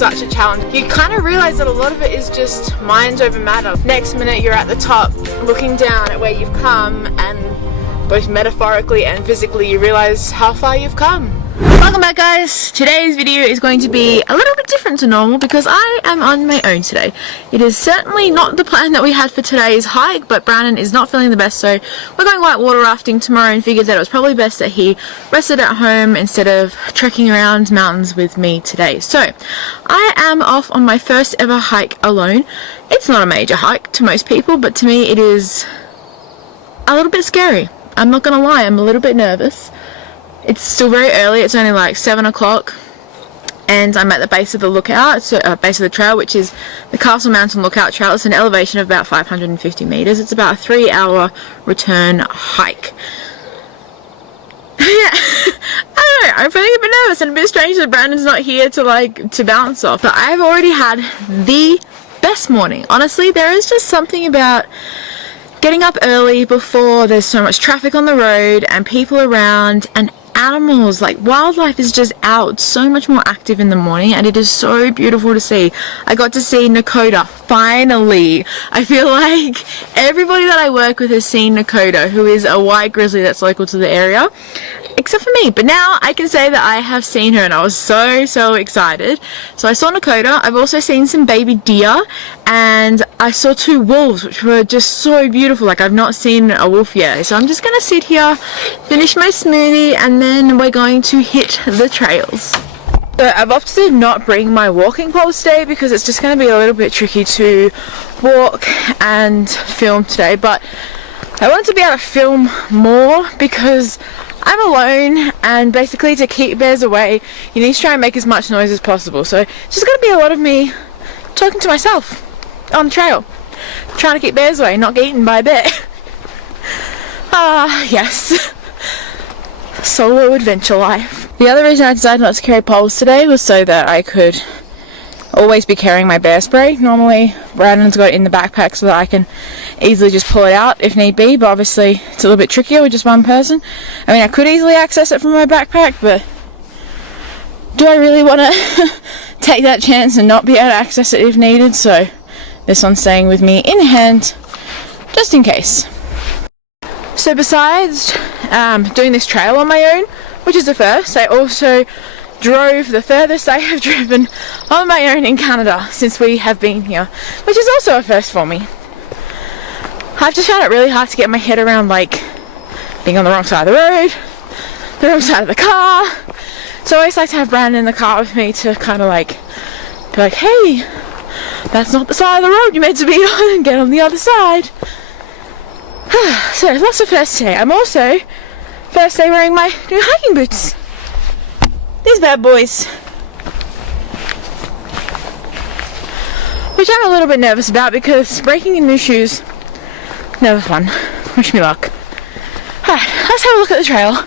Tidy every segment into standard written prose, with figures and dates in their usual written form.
such a challenge. You kind of realize that a lot of it is just mind over matter. Next minute you're at the top looking down at where you've come, and both metaphorically and physically you realize how far you've come. Welcome back, guys. Today's video is going to be a little bit different to normal because I am on my own today. It is certainly not the plan that we had for today's hike, but Brandon is not feeling the best, so we're going whitewater rafting tomorrow and figured that it was probably best that he rested at home instead of trekking around mountains with me today. So I am off on my first ever hike alone. It's not a major hike to most people, but to me it is a little bit scary. I'm not gonna lie, I'm a little bit nervous. It's still very early, it's only like 7 o'clock, and I'm at the base of the lookout, so base of the trail, which is the Castle Mountain Lookout Trail. It's an elevation of about 550 meters. It's about a 3-hour return hike. Yeah, I don't know, I'm feeling a bit nervous and a bit strange that Brandon's not here to bounce off, but I've already had the best morning. Honestly, there is just something about getting up early before there's so much traffic on the road and people around, and animals, like wildlife is just out so much more active in the morning, and it is so beautiful to see. I got to see Nakota, finally. I feel like everybody that I work with has seen Nakota, who is a white grizzly that's local to the area, except for me. But now I can say that I have seen her, and I was so excited. So I saw Nakota. I've also seen some baby deer, and I saw 2 wolves, which were just so beautiful. Like, I've not seen a wolf yet. So I'm just gonna sit here, finish my smoothie, and then we're going to hit the trails. So I've opted to not bring my walking poles today because it's just going to be a little bit tricky to walk and film today, but I want to be able to film more because I'm alone, and basically to keep bears away you need to try and make as much noise as possible. So it's just going to be a lot of me talking to myself on the trail, trying to keep bears away, not get eaten by a bear. Yes. Solo adventure life. The other reason I decided not to carry poles today was so that I could always be carrying my bear spray. Normally Brandon's got it in the backpack so that I can easily just pull it out if need be, but obviously it's a little bit trickier with just one person. I mean, I could easily access it from my backpack, but do I really want to take that chance and not be able to access it if needed? So this one's staying with me in hand just in case. So besides doing this trail on my own, which is the first, I also drove the furthest I have driven on my own in Canada since we have been here, which is also a first for me. I've just found it really hard to get my head around, like, being on the wrong side of the road, the wrong side of the car. So I always like to have Brandon in the car with me to kind of like be like, hey, that's not the side of the road you're meant to be on, and get on the other side. So lots of firsts today. I'm also first day wearing my new hiking boots. These bad boys. Which I'm a little bit nervous about because breaking in new shoes, never fun. Wish me luck. Alright, let's have a look at the trail.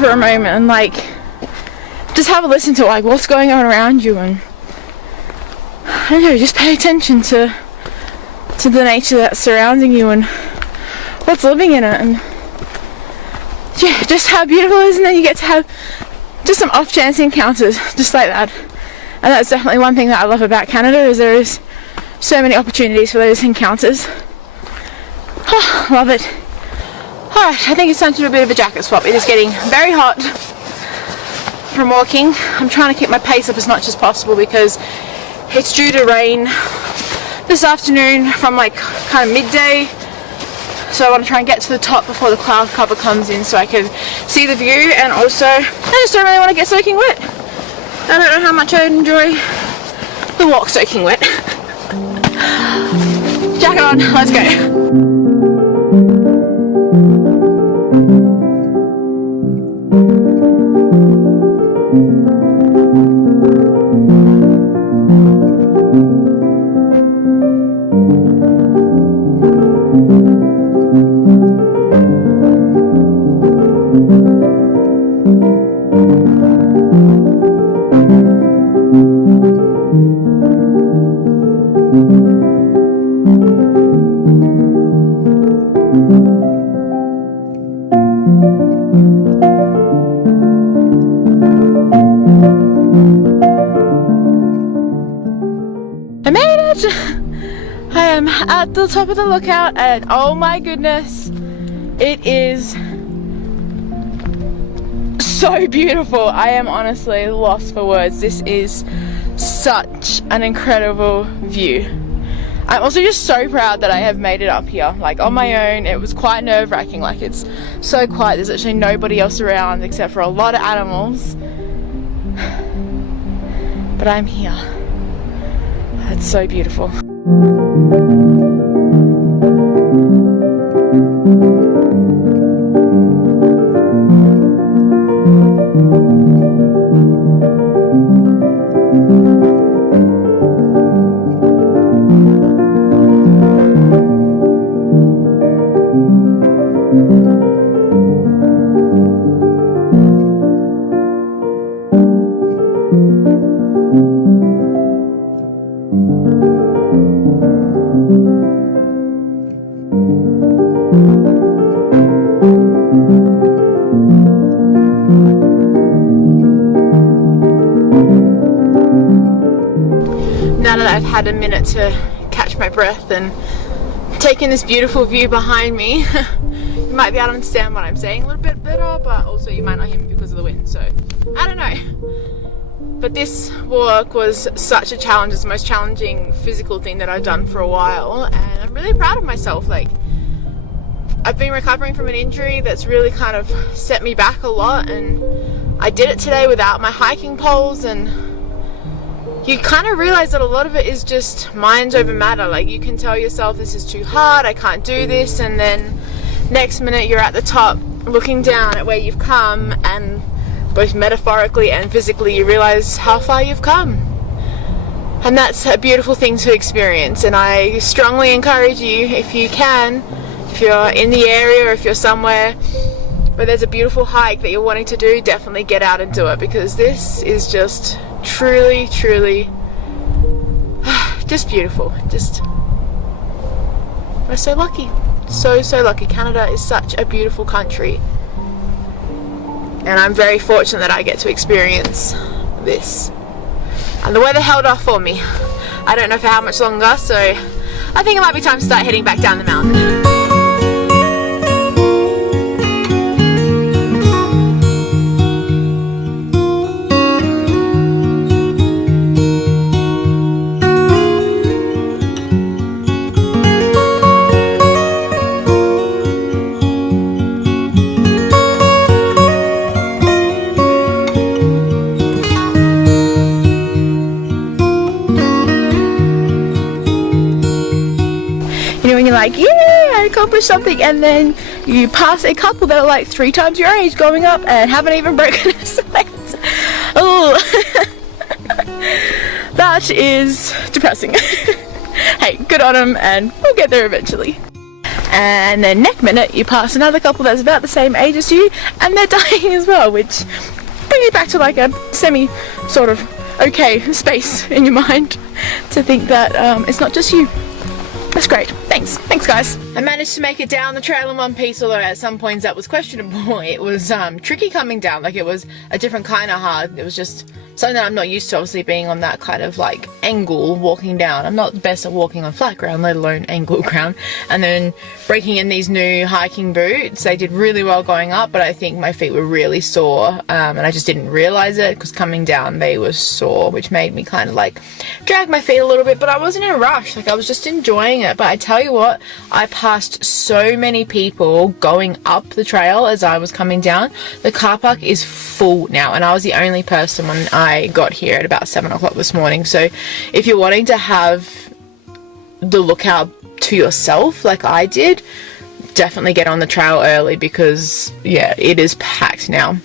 For a moment and like just have a listen to like what's going on around you, and I don't know, just pay attention to the nature that's surrounding you and what's living in it, and yeah, just how beautiful it is. And then you get to have just some off chance encounters just like that, and that's definitely one thing that I love about Canada, is there is so many opportunities for those encounters. Oh, love it. Alright, I think it's time to do a bit of a jacket swap. It is getting very hot from walking. I'm trying to keep my pace up as much as possible because it's due to rain this afternoon from like kind of midday so I want to try and get to the top before the cloud cover comes in so I can see the view, and also I just don't really want to get soaking wet. I don't know how much I enjoy the walk soaking wet. Jacket on, let's go. I made it! I am at the top of the lookout and oh my goodness, it is so beautiful. I am honestly lost for words. This is such an incredible view. I'm also just so proud that I have made it up here, like on my own. It was quite nerve-wracking, like it's so quiet, there's actually nobody else around except for a lot of animals. But I'm here. It's so beautiful. Now that I've had a minute to catch my breath and take in this beautiful view behind me, you might be able to understand what I'm saying a little bit better, but also you might not hear me because of the wind, so I don't know. But this walk was such a challenge. It's the most challenging physical thing that I've done for a while, and I'm really proud of myself. Like, I've been recovering from an injury that's really kind of set me back a lot, and I did it today without my hiking poles, and you kind of realize that a lot of it is just mind over matter. Like, you can tell yourself this is too hard, I can't do this, and then next minute you're at the top looking down at where you've come, and both metaphorically and physically you realize how far you've come. And that's a beautiful thing to experience, and I strongly encourage you, if you can, if you're in the area or if you're somewhere where there's a beautiful hike that you're wanting to do, definitely get out and do it, because this is just truly, truly just beautiful. Just, we're so lucky. So lucky. Canada is such a beautiful country, and I'm very fortunate that I get to experience this. And the weather held off for me. I don't know for how much longer, so I think it might be time to start heading back down the mountain. When you're like, yeah, I accomplished something, and then you pass a couple that are like 3 times your age going up and haven't even broken a sweat. Oh, that is depressing. Hey, good on them, and we'll get there eventually. And then next minute you pass another couple that's about the same age as you, and they're dying as well, which brings you back to like a semi sort of okay space in your mind to think that it's not just you. That's great. Thanks guys. I managed to make it down the trail in one piece, although at some points that was questionable. It was tricky coming down, like it was a different kind of hard. It was just something that I'm not used to, obviously being on that kind of like angle walking down. I'm not the best at walking on flat ground, let alone angle ground. And then breaking in these new hiking boots, they did really well going up, but I think my feet were really sore, and I just didn't realize it because coming down they were sore, which made me kind of like drag my feet a little bit. But I wasn't in a rush, like I was just enjoying it. But I tell tell you what, I passed so many people going up the trail as I was coming down. The car park is full now, and I was the only person when I got here at about 7 o'clock this morning. So if you're wanting to have the lookout to yourself like I did, definitely get on the trail early, because yeah, it is packed now.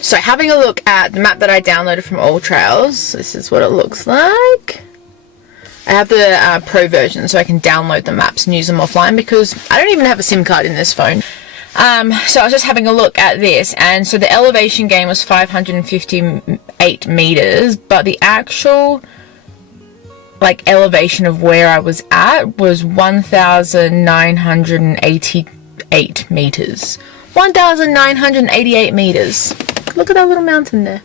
So having a look at the map that I downloaded from All Trails, this is what it looks like. I have the pro version, so I can download the maps and use them offline, because I don't even have a SIM card in this phone. So I was just having a look at this, and so the elevation gain was 558 meters, but the actual like elevation of where I was at was 1,988 meters. 1,988 meters. Look at that little mountain there.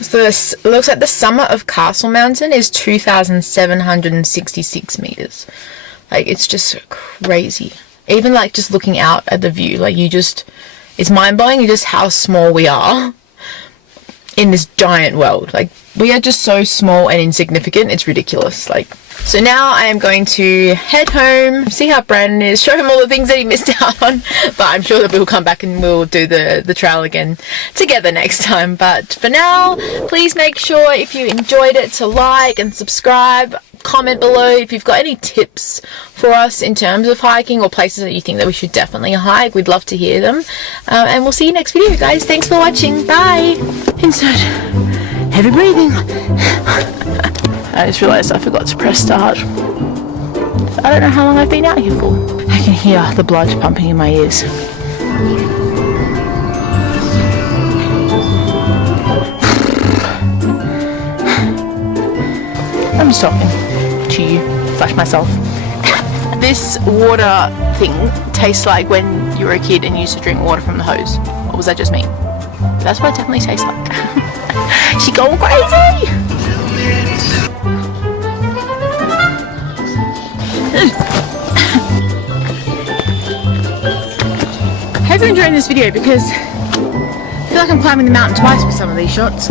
So this looks like the summit of Castle Mountain is 2,766 meters. Like, it's just crazy. Even like just looking out at the view, like it's mind-blowing just how small we are in this giant world. Like, we are just so small and insignificant, it's ridiculous. Like, so now I am going to head home, see how Brandon is, show him all the things that he missed out on, but I'm sure that we'll come back and we'll do the trail again together next time. But for now, please make sure if you enjoyed it to like and subscribe, comment below if you've got any tips for us in terms of hiking or places that you think that we should definitely hike. We'd love to hear them, and we'll see you next video, guys. Thanks for watching. Bye. Insert heavy breathing. I just realised I forgot to press start. I don't know how long I've been out here for. I can hear the blood pumping in my ears. I'm just talking to you, / myself. This water thing tastes like when you were a kid and you used to drink water from the hose. Or was that just me? That's what it definitely tastes like. She going crazy! I hope you're enjoying this video, because I feel like I'm climbing the mountain twice with some of these shots.